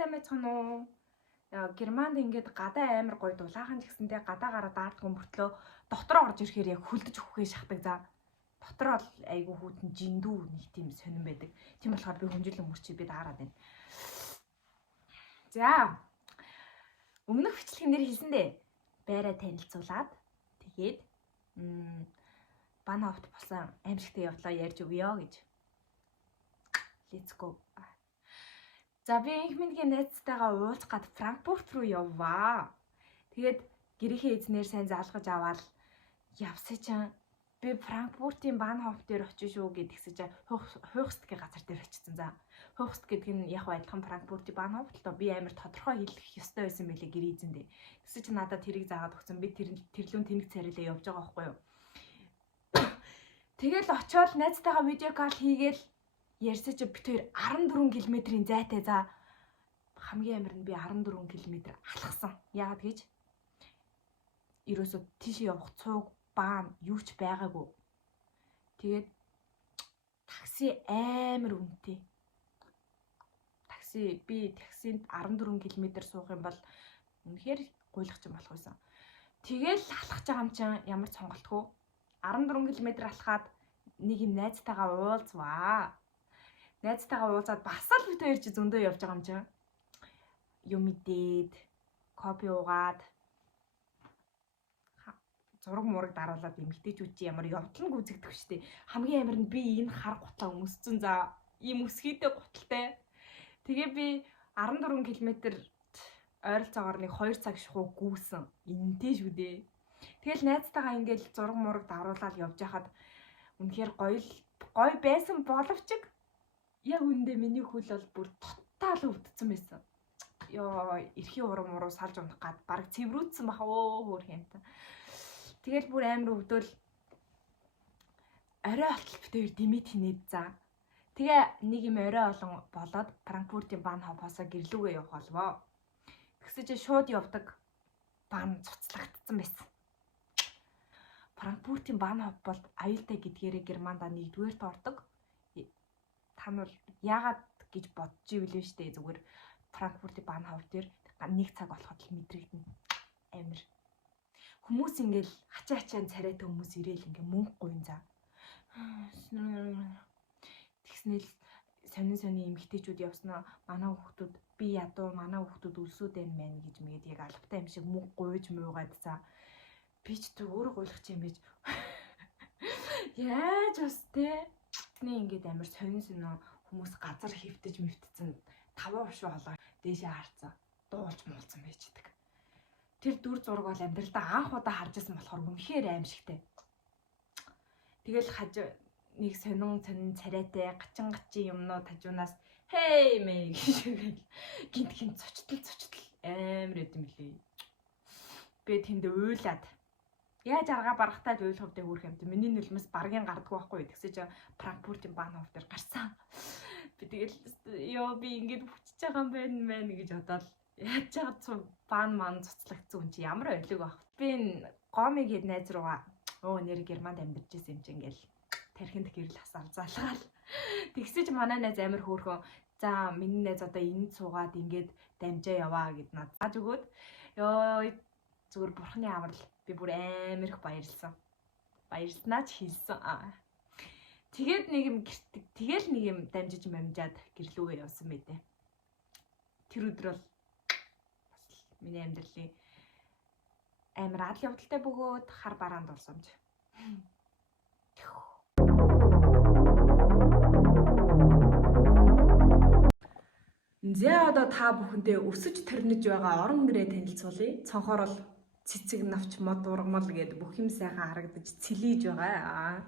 сайн байцгаана уу? Германд ингээд гадаа амар гоё дулаахан ч гэсэндээ гадаа гараад даардгүй мөртлөө дотроо орж ирэхээр яг хөлдөж өгөхөө шахдаг за. Дотор бол айгүй хүүтэн жиндүү нэг тийм сонирн байдаг. Тийм болохоор би хүнжилэн мөрчий би даарад байна. За. Өмнөх бичлэгнэр хэлсэндээ байраа танилцуулаад тэгээд бан ховт болсон аимшигтай явдлаа ярьж өгье гэж. Let's go. За би инх минийхэн найзтайгаа уулзах гад Франкфурт руу явваа. Тэгээд гэрийнхээ эзнэр сайн заалгаж аваад явсаа чинь би Франкфуртын Баhnhof дээр очиж шүү гэдгсэж Хойхст гэх газар дээр очсон. За Хойхст гэдэг нь яг адилхан Франкфуртын Bahnhof л доо би амар тодорхой хэлэх ёстой байсан мэлээ гэр эзэндээ. Тэгсэж чи надад тэрийг заагаад өгсөн. Би тэрлүүн тэнэг царилаа явж байгаа байхгүй юу. Тэгэл очиод найзтайгаа видео кол хийгээл ярьсаж бит хоёр 14 км-ийн зайтай за хамгийн амар нь би 14 км алхсан. Яагаад гэж? Ерөөсөө тийш явах цуг баан юу ч байгаагүй. Тэгээд такси амар үнэтэй. Би таксинд 14 км суух юм бол үнэхээр гуйлах юм болох байсан. Тэгэл алхаж байгаа юм чинь ямар сонголтгүй 14 км алхаад нэг юм найзтайгаа уулзваа. Найзтайгаа уулзаад бас л бит хоёр чи зөндөө явж байгаа юм чинь. Юм идээд, кофе уугаад, зураг мураг даруулаад эмгтээчүүд чи ямар явдлан гүзэгдэх штеп. Хамгийн амар нь би энэ хар гутлаа өмсцэн за ийм өсгийтэй гуталтай. Тэгээ би 14 км ойролцоогоор нэг 2 цаг шахуу гүйсэн. Энтэй шүү дээ. Тэгэл найзтайгаа ингээл зураг мураг даруулаад явж хахад үнэхээр гоё байсан боловч яг үндэ миний хөл бол бүр тотал өвдсөн байсан. Ёо, эрхийн урам уруу салж унах гад баг цэврүүдсэн баха өө хөөх юмта. Тэгэл бүр амар өвдөл орой болтол бит хоёр димит хинээд за. Тэгээ нэг юм орой олон болоод Франкфуртын Bahnhof-оосоо гэрлүүгээ явах болвоо. Тэгсэж шууд явдаг баан цуцлагдсан байсан. Франкфуртын Bahnhof бол аюултай гэдгээрээ Германд 1-р ордог. Та нар яагаад гэж бодож ивэл штэ зүгээр Франкфуртын Bahnhof дээр 1 цаг болоход л мэдрэгдэнэ. Амир. Хүмүүс ингээл хачаачаан царайтай хүмүүс ирээл ингээ мөнгө гуйн за. Тэгснээл сонин эмгтээчүүд явснаа манай хүүхдүүд би ядуу манай хүүхдүүд өлсөд байна мэн гэж мэгээд яг албатай юм шиг мөнгө гуйж муугаад за. Би ч өөрөө гуйлах юм байж. Яаж бас те ингээд амар сонин хүмүүс газар хөвтөж мэвтцэн 5% шүү холоо дээшээ харцсан дуулж муулсан байждаг. Тэр дүр зураг бол амьдралдаа анх удаа харж байсан болохоор үнэхээр аимшигтай. Тэгэл нэг сонин царайтай гачин юмнууд хажуунаас хей мэй гэж гинт цочтол амар эдэм билээ. Би тэнд уйлаад яаж арга барахтаа л уйлах хөдөө хүрэх юмт миний нөлмөс баргийн гардгүй байхгүй тэгсэж Франкфуртын Bahnhof дээр гарсан. Би тэгэл би ингээд хүчиж байгаа юм байна гэж бодоод яаж чагаад баан маань цуцлагдсан юм чи ямар ойлог байх. Би гомиг хэд найз руугаа нэр Германд амьдарч ирсэн юм чи ингээл тархинд гэрэл хасаал залгаал. Тэгсэж манай найз амар хөөрхөн за миний найз одоо энд суугаад ингээд дамжаа яваа гэд надад зааж өгөөд зүгээр бурхны аврал би бүр амар их баярлсан. Баярлснаа ч хэлсэн. Тэгээд нэг юм дамжиж мамжаад гэрлүүгээ явсан мэдээ. Тэр өдөр бол бас миний амьдралын амар адал явдалтай бөгөөд хар бараанд дурсамж. За одоо та бүхэндээ өсөж төрнөж байгаа орон нэрээ танилцуулъя. Цонхоор бол цэцэг навч мод ургамал гэдэг бүх юм сайхан харагдаж цэлийж байгаа.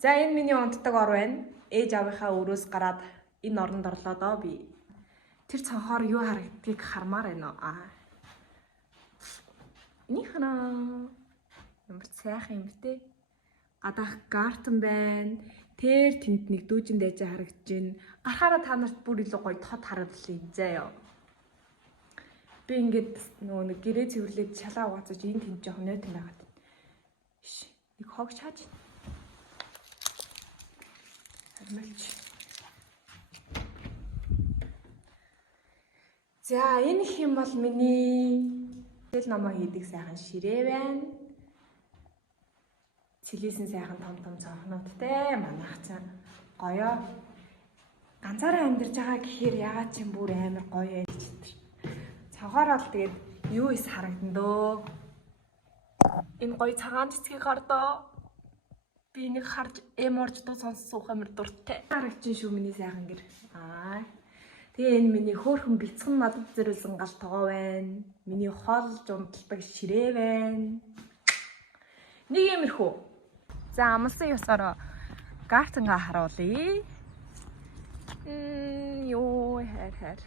За энэ миний унтдаг ор байна. Ээж авийнхаа өрөөс гараад энэ оронд орлоо доо би. Тэр цонхоор юу харагдгийг хармаар байна. Нихна. Ямар сайхан юм бэ? Гадаах гартен байна. Тэр тэнд нэг дүүжин дайжаа харагдаж байна. Гарахаараа та нарт бүр илүү гоё тод харагдлаа заяа. Би ингээд нэг гэрээ цэвэрлээд шалаа угаацаж энэ тэнд жоох нөтөн байгаад. Нэг хог шааж. Хармалч. За энэ хэм бол миний тэл номоо хийдэг сайхан ширээ байна. Цэлээсэн сайхан том цонхнуудтай манайх цаа гоё. Ганцаараа амьдарч байгаа гэхээр ягаад ч юм бүр амар гоё байж тэр. Цогоор бол тэгээд юу ис харагдан дөө. Энэ гоё цагаан цэцгийг гардоо. Би нэг харж эморж дуу сонсох амар дуртай. Харагчин шүү миний сайхан гэр. Тэгээ энэ миний хөөхөн бэлцхэн надад зэрүүлсэн гал тогоо байна. Миний хоол жумдалдаг ширээ байна. Нэг иймэрхүү. За амлсан ёсоор картинга харуулъя. Юу хайр.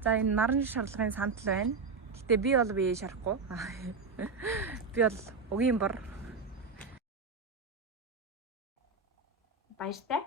За энэ нарны шарлагын сантал байна. Гэтэ би бол бие шарахгүй. Би бол угийн бор. Баяртай.